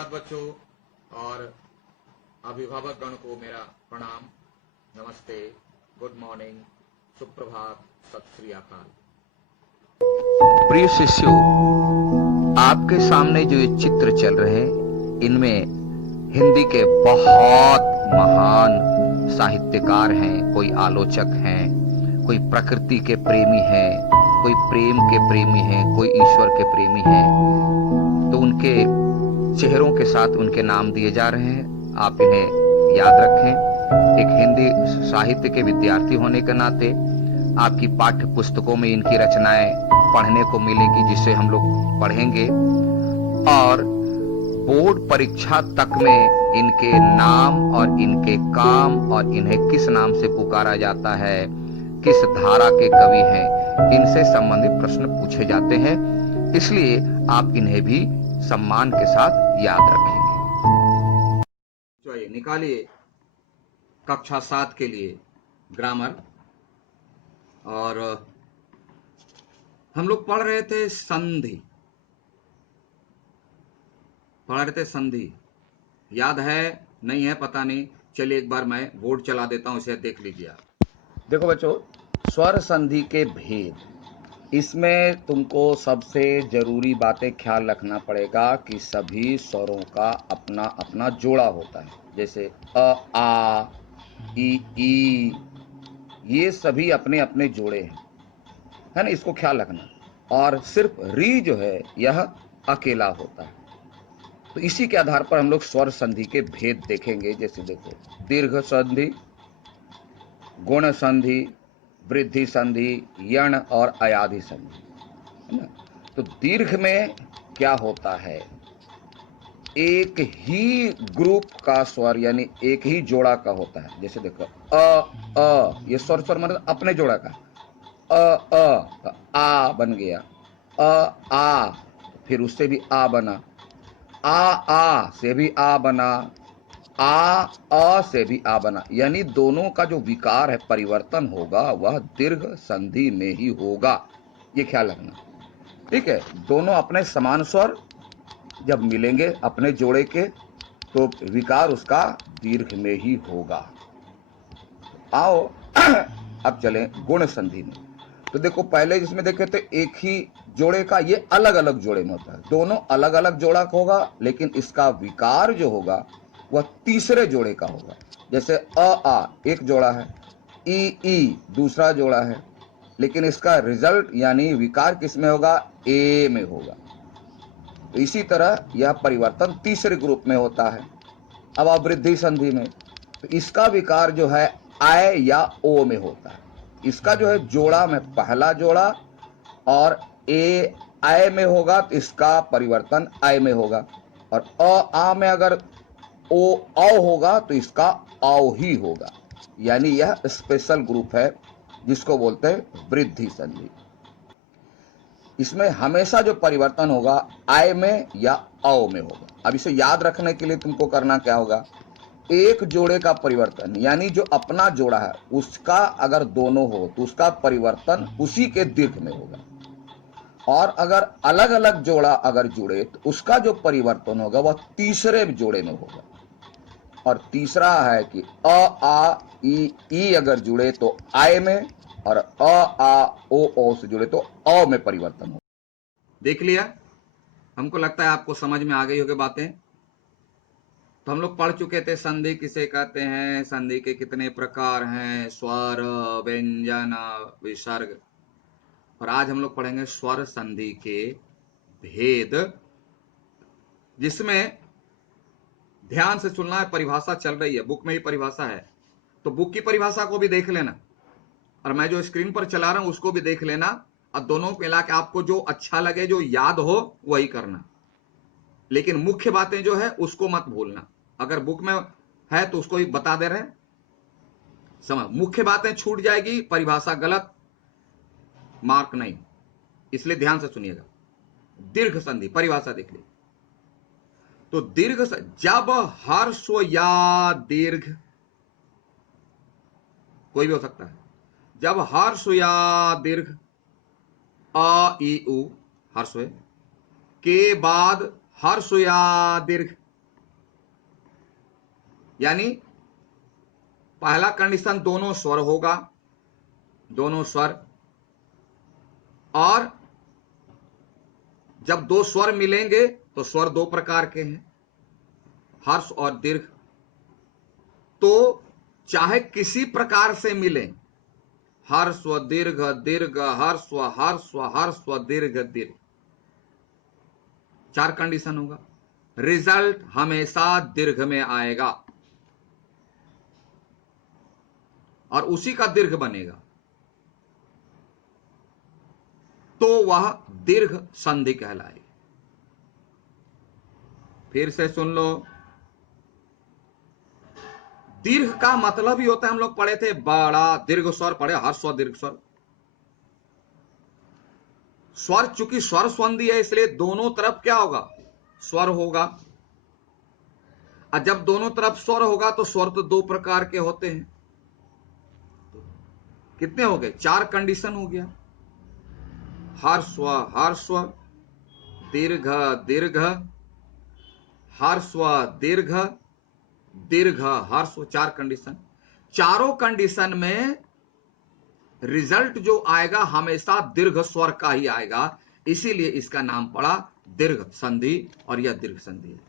धन्यवाद बच्चों, और अभिभावक गण को मेरा प्रणाम, नमस्ते, गुड मॉर्निंग, सुप्रभात, सत श्री अकाल। प्रिय शिष्यों, आपके सामने जो ये चित्र चल रहे हैं, इनमें हिंदी के बहुत महान साहित्यकार हैं, कोई आलोचक हैं, कोई प्रकृति के प्रेमी हैं, कोई प्रेम के प्रेमी हैं, कोई ईश्वर के प्रेमी हैं। तो उनके चेहरों के साथ उनके नाम दिए जा रहे हैं, आप इन्हें याद रखें। एक हिंदी साहित्य के विद्यार्थी होने के नाते आपकी पाठ्य पुस्तकों में इनकी रचनाएं पढ़ने को मिलेगी, जिसे हम लोग पढ़ेंगे, और बोर्ड परीक्षा तक में इनके नाम और इनके काम और इन्हें किस नाम से पुकारा जाता है, किस धारा के कवि हैं, इनसे संबंधित प्रश्न पूछे जाते हैं। इसलिए आप इन्हें भी सम्मान के साथ याद रखेंगे। चलिए निकालिए कक्षा 7 के लिए ग्रामर। और हम लोग पढ़ रहे थे संधि, याद है नहीं है पता नहीं। चलिए एक बार मैं बोर्ड चला देता हूं, इसे देख लीजिए आप। देखो बच्चों, स्वर संधि के भेद, इसमें तुमको सबसे जरूरी बातें ख्याल रखना पड़ेगा कि सभी स्वरों का अपना अपना जोड़ा होता है। जैसे अ, आ, ई, ये सभी अपने अपने जोड़े हैं, है ना, इसको ख्याल रखना। और सिर्फ री जो है यह अकेला होता है। तो इसी के आधार पर हम लोग स्वर संधि के भेद देखेंगे। जैसे देखो, दीर्घ संधि, गुण संधि, वृद्धि संधि, यण और अयाधि संधि, है ना। तो दीर्घ में क्या होता है, एक ही ग्रुप का स्वर यानी एक ही जोड़ा का होता है। जैसे देखो ये स्वर मतलब अपने जोड़ा का। तो आ बन गया, आ, फिर उससे भी आ बना, आ से भी आ बना, आ से भी आ बना। यानी दोनों का जो विकार है, परिवर्तन होगा, वह दीर्घ संधि में ही होगा। ये ख्याल रखना, ठीक है। दोनों अपने समान स्वर जब मिलेंगे अपने जोड़े के, तो विकार उसका दीर्घ में ही होगा। आओ अब चलें गुण संधि में। तो देखो, पहले जिसमें देखे थे एक ही जोड़े का, ये अलग अलग जोड़े में होता है। दोनों अलग अलग जोड़ा का होगा, लेकिन इसका विकार जो होगा वह तीसरे जोड़े का होगा। जैसे आ एक जोड़ा है, ई दूसरा जोड़ा है, लेकिन इसका रिजल्ट यानी विकार किस में होगा, ए में होगा। तो इसी तरह यह परिवर्तन तीसरे ग्रुप में होता है। अब आप वृद्धि संधि में, तो इसका विकार जो है आय या ओ में होता है। इसका जो है जोड़ा में पहला जोड़ा, और ए आय में होगा तो इसका परिवर्तन आय में होगा। और आ में अगर ओ औ होगा तो इसका औ ही होगा। यानी यह स्पेशल ग्रुप है जिसको बोलते हैं वृद्धि संधि। इसमें हमेशा जो परिवर्तन होगा आय में या औ में होगा। अब इसे याद रखने के लिए तुमको करना क्या होगा, एक जोड़े का परिवर्तन यानी जो अपना जोड़ा है उसका अगर दोनों हो तो उसका परिवर्तन उसी के दीर्घ में होगा। और अगर अलग अलग जोड़ा अगर जुड़े तो उसका जो परिवर्तन होगा वह तीसरे जोड़े में होगा। और तीसरा है कि आ ई अगर जुड़े तो आय में, और आ ओ से जुड़े तो औ में परिवर्तन हो। देख लिया, हमको लगता है आपको समझ में आ गई होगी बातें। तो हम लोग पढ़ चुके थे संधि किसे कहते हैं, संधि के कितने प्रकार हैं, स्वर, व्यंजन, विसर्ग। और आज हम लोग पढ़ेंगे स्वर संधि के भेद, जिसमें ध्यान से सुनना है। परिभाषा चल रही है, बुक में ही परिभाषा है, तो बुक की परिभाषा को भी देख लेना, और मैं जो स्क्रीन पर चला रहा हूं उसको भी देख लेना। और दोनों को मिला के आपको जो अच्छा लगे, जो याद हो, वही करना। लेकिन मुख्य बातें जो है उसको मत भूलना। अगर बुक में है तो उसको भी बता दे रहे, समझ। मुख्य बातें छूट जाएगी, परिभाषा गलत, मार्क नहीं। इसलिए ध्यान से सुनिएगा। दीर्घ संधि परिभाषा देख लीजिए। तो दीर्घ जब हर्स्व या दीर्घ, कोई भी हो सकता है, जब हर्स्व या दीर्घ अ ई उ हर्स्व के बाद हर्स्व या दीर्घ यानी पहला कंडीशन दोनों स्वर होगा, दोनों स्वर, और जब दो स्वर मिलेंगे तो स्वर दो प्रकार के हैं, हर्ष और दीर्घ। तो चाहे किसी प्रकार से मिले, हर्स्व दीर्घ दीर्घ हर्स्व हर्स्व हर्स्व दीर्घ दीर्घ, चार कंडीशन होगा, रिजल्ट हमेशा दीर्घ में आएगा और उसी का दीर्घ बनेगा, तो वह दीर्घ संधि कहलाएगी। फिर से सुन लो, दीर्घ का मतलब ही होता है, हम लोग पढ़े थे बड़ा दीर्घ स्वर पढ़े, हर्स्व दीर्घ स्वर। स्वर चूंकि स्वर संधि है इसलिए दोनों तरफ क्या होगा, स्वर होगा, और जब दोनों तरफ स्वर होगा तो स्वर तो दो प्रकार के होते हैं। कितने हो गए, चार कंडीशन हो गया, हर्स्व हर्स्व दीर्घ दीर्घ हर्स्व दीर्घ दीर्घ हर्स्व, चार कंडीशन। चारों कंडीशन में रिजल्ट जो आएगा हमेशा दीर्घ स्वर का ही आएगा, इसीलिए इसका नाम पड़ा दीर्घ संधि, और यह दीर्घ संधि है।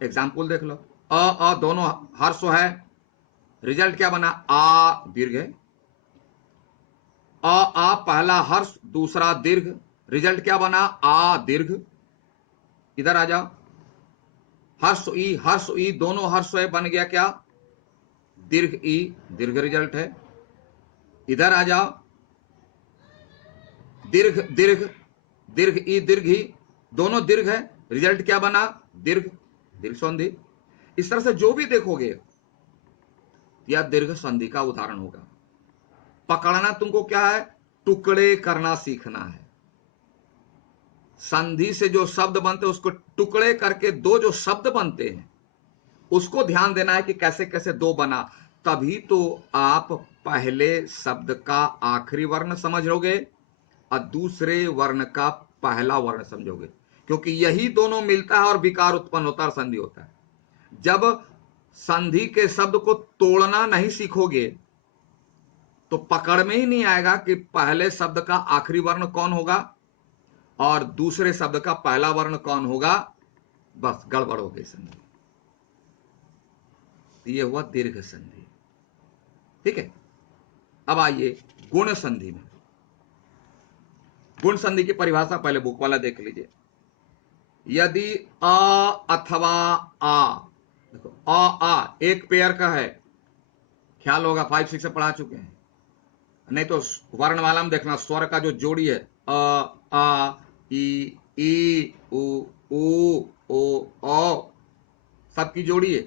एग्जाम्पल देख लो, अ दोनों हर्स्व है, रिजल्ट क्या बना, आ दीर्घ है। आ पहला हर्ष दूसरा दीर्घ, रिजल्ट क्या बना, आ दीर्घ। इधर आ जाओ, हर्ष ई दोनों हर्ष बन गया क्या, दीर्घ ई, दीर्घ रिजल्ट है। इधर आ जाओ, दीर्घ दीर्घ दीर्घ ई दीर्घ ई, दोनों दीर्घ है, रिजल्ट क्या बना, दीर्घ, दीर्घ संधि। इस तरह से जो भी देखोगे यह दीर्घ संधि का उदाहरण होगा। पकड़ना तुमको क्या है, टुकड़े करना सीखना है। संधि से जो शब्द बनते हैं उसको टुकड़े करके दो जो शब्द बनते हैं उसको ध्यान देना है कि कैसे कैसे दो बना, तभी तो आप पहले शब्द का आखिरी वर्ण समझोगे और दूसरे वर्ण का पहला वर्ण समझोगे, क्योंकि यही दोनों मिलता है और विकार उत्पन्न होता है, संधि होता है। जब संधि के शब्द को तोड़ना नहीं सीखोगे तो पकड़ में ही नहीं आएगा कि पहले शब्द का आखिरी वर्ण कौन होगा और दूसरे शब्द का पहला वर्ण कौन होगा, बस गड़बड़ हो गई संधि। ये हुआ दीर्घ संधि। ठीक है, अब आइए गुण संधि में। गुण संधि की परिभाषा पहले बुक वाला देख लीजिए। यदि अ अथवा आ, देखो आ एक पेयर का है, ख्याल होगा 5 6 से पढ़ा चुके हैं। नहीं तो वर्णमाला में देखना, स्वर का जो जोड़ी है आ ई उ ओ सबकी जोड़ी है।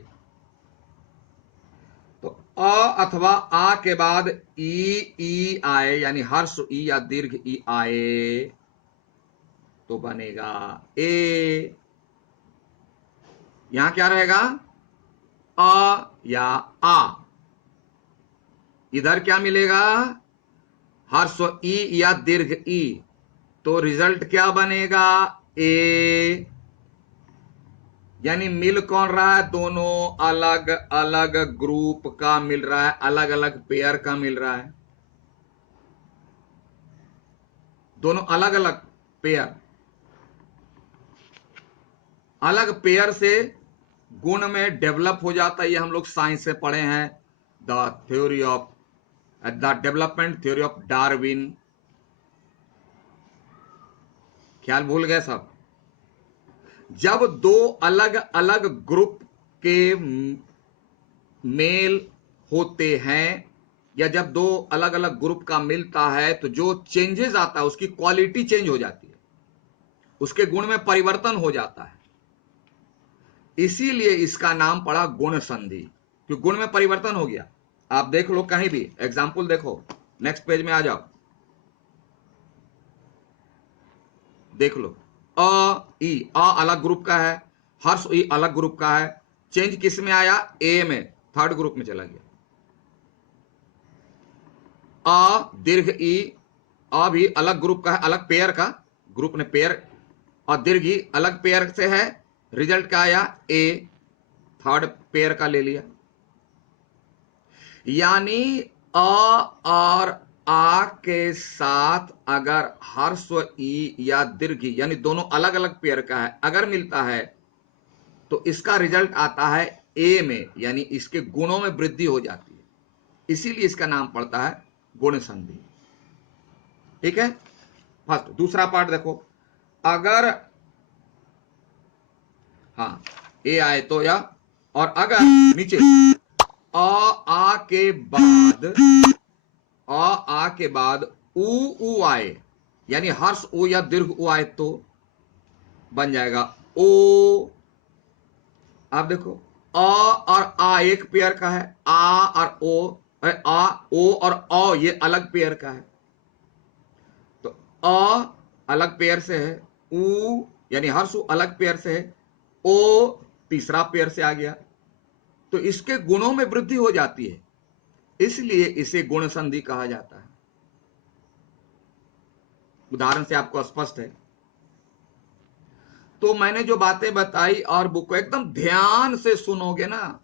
तो अ अथवा आ के बाद ई आए, यानी हर्ष ई या दीर्घ ई आए तो बनेगा ए। यहां क्या रहेगा, अ या आ। इधर क्या मिलेगा, हर्ष ई या दीर्घ ई, तो रिजल्ट क्या बनेगा, ए। यानी मिल कौन रहा है, दोनों अलग अलग ग्रुप का मिल रहा है, अलग अलग पेयर का मिल रहा है, दोनों अलग अलग पेयर। अलग पेयर से गुण में डेवलप हो जाता है, ये हम लोग साइंस से पढ़े हैं, the theory of the development theory of Darwin. ख्याल भूल गए सब। जब दो अलग अलग ग्रुप के मेल होते हैं या जब दो अलग अलग ग्रुप का मिलता है तो जो चेंजेस आता है उसकी क्वालिटी चेंज हो जाती है, उसके गुण में परिवर्तन हो जाता है, इसीलिए इसका नाम पड़ा गुण संधि, क्योंकि गुण में परिवर्तन हो गया। आप देख लो कहीं भी एग्जाम्पल देखो, नेक्स्ट पेज में आ जाओ, देख लो, अ अलग ग्रुप का है, हर्ष ई अलग ग्रुप का है, चेंज किस में आया, ए में, थर्ड ग्रुप में चला गया। अ दीर्घ ई, अ भी अलग ग्रुप का है, अलग पेयर का, ग्रुप ने पेयर, और दीर्घ ई अलग पेयर से है, रिजल्ट क्या आया, ए। थर्ड पेयर का ले लिया, यानी अ और आ के साथ अगर ह्रस्व ई या दीर्घ ई यानी दोनों अलग अलग पेयर का है अगर मिलता है तो इसका रिजल्ट आता है ए में, यानी इसके गुणों में वृद्धि हो जाती है, इसीलिए इसका नाम पड़ता है गुण संधि। ठीक है, फर्स्ट। दूसरा पार्ट देखो, अगर हाँ ए आए तो या, और अगर नीचे आ के बाद उ आए, यानी हर्ष उ या दीर्घ उ आए तो बन जाएगा ओ। आप देखो अ और आ एक पेयर का है, आ और ओ और औ ये अलग पेयर का है, तो अ अलग पेयर से है, उ यानी हर्ष उ अलग पेयर से है, ओ तीसरा पेयर से आ गया, तो इसके गुणों में वृद्धि हो जाती है, इसलिए इसे गुण संधि कहा जाता है। उदाहरण से आपको स्पष्ट है। तो मैंने जो बातें बताई और बुक को एकदम ध्यान से सुनोगे ना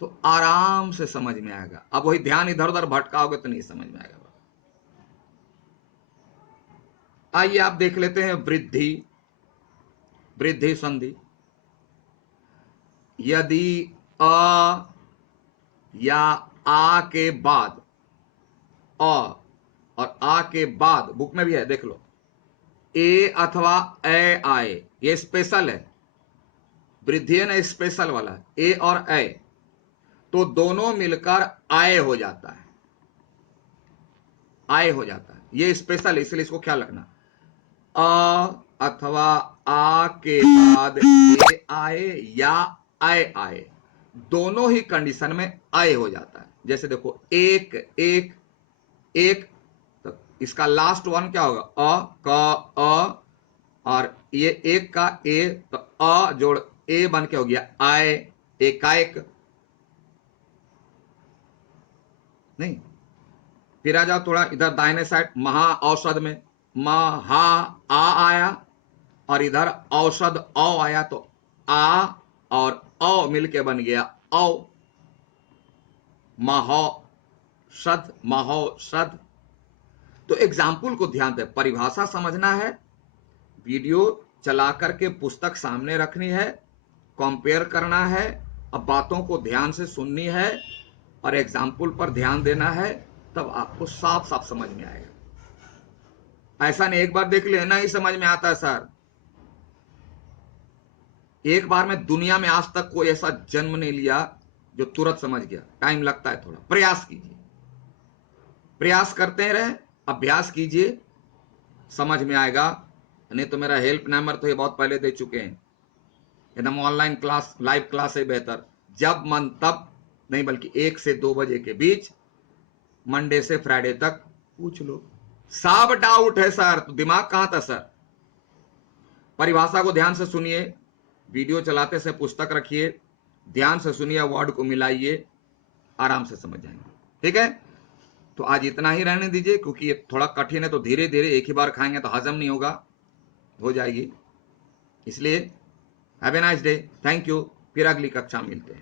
तो आराम से समझ में आएगा। अब वही ध्यान इधर उधर भटकाओगे तो नहीं समझ में आएगा। आइए आप देख लेते हैं वृद्धि, वृद्धि संधि। यदि अ या आ के बाद अ और आ के बाद, बुक में भी है देख लो, ए अथवा ए आए, ये स्पेशल है, वृद्धि है ना स्पेशल वाला, ए और ए, तो दोनों मिलकर आए हो जाता है, आए हो जाता है, ये स्पेशल है इसलिए इसको ख्याल रखना। अ अथवा आ के बाद ए आए या आए आए, दोनों ही कंडीशन में आए हो जाता है। जैसे देखो एक एक एक, तो इसका लास्ट वन क्या होगा, अ क अ, और ये एक का ए, तो अ जोड़ ए बन के हो गया आए, एकाएक। नहीं, फिर आ जाओ थोड़ा इधर दाहिने साइड, महा औषध में महा आ आया और इधर औषध औ आया, तो आ और औ मिलके बन गया औ, महौषध महौषध। तो एग्जाम्पल को ध्यान दे, परिभाषा समझना है, वीडियो चला करके पुस्तक सामने रखनी है, कंपेयर करना है, अब बातों को ध्यान से सुननी है और एग्जाम्पल पर ध्यान देना है, तब आपको साफ साफ समझ में आएगा। ऐसा नहीं एक बार देख लेना ही समझ में आता है सर, एक बार में दुनिया में आज तक कोई ऐसा जन्म नहीं लिया जो तुरंत समझ गया, टाइम लगता है थोड़ा। प्रयास कीजिए, प्रयास करते रहे, अभ्यास कीजिए, समझ में आएगा। नहीं तो मेरा हेल्प नंबर तो ये बहुत पहले दे चुके हैं, एकदम ऑनलाइन क्लास, लाइव क्लास है बेहतर, जब मन तब नहीं, बल्कि 1 से 2 बजे के बीच, मंडे से फ्राइडे तक पूछ लो। सब डाउट है सर, तो दिमाग कहां था सर। परिभाषा को ध्यान से सुनिए, वीडियो चलाते से पुस्तक रखिए, ध्यान से सुनिए, वर्ड को मिलाइए, आराम से समझ जाएंगे। ठीक है, तो आज इतना ही रहने दीजिए, क्योंकि ये थोड़ा कठिन है, तो धीरे धीरे एक ही बार खाएंगे तो हजम नहीं होगा, हो जाएगी। इसलिए have a nice day, thank you, फिर अगली कक्षा मिलते हैं।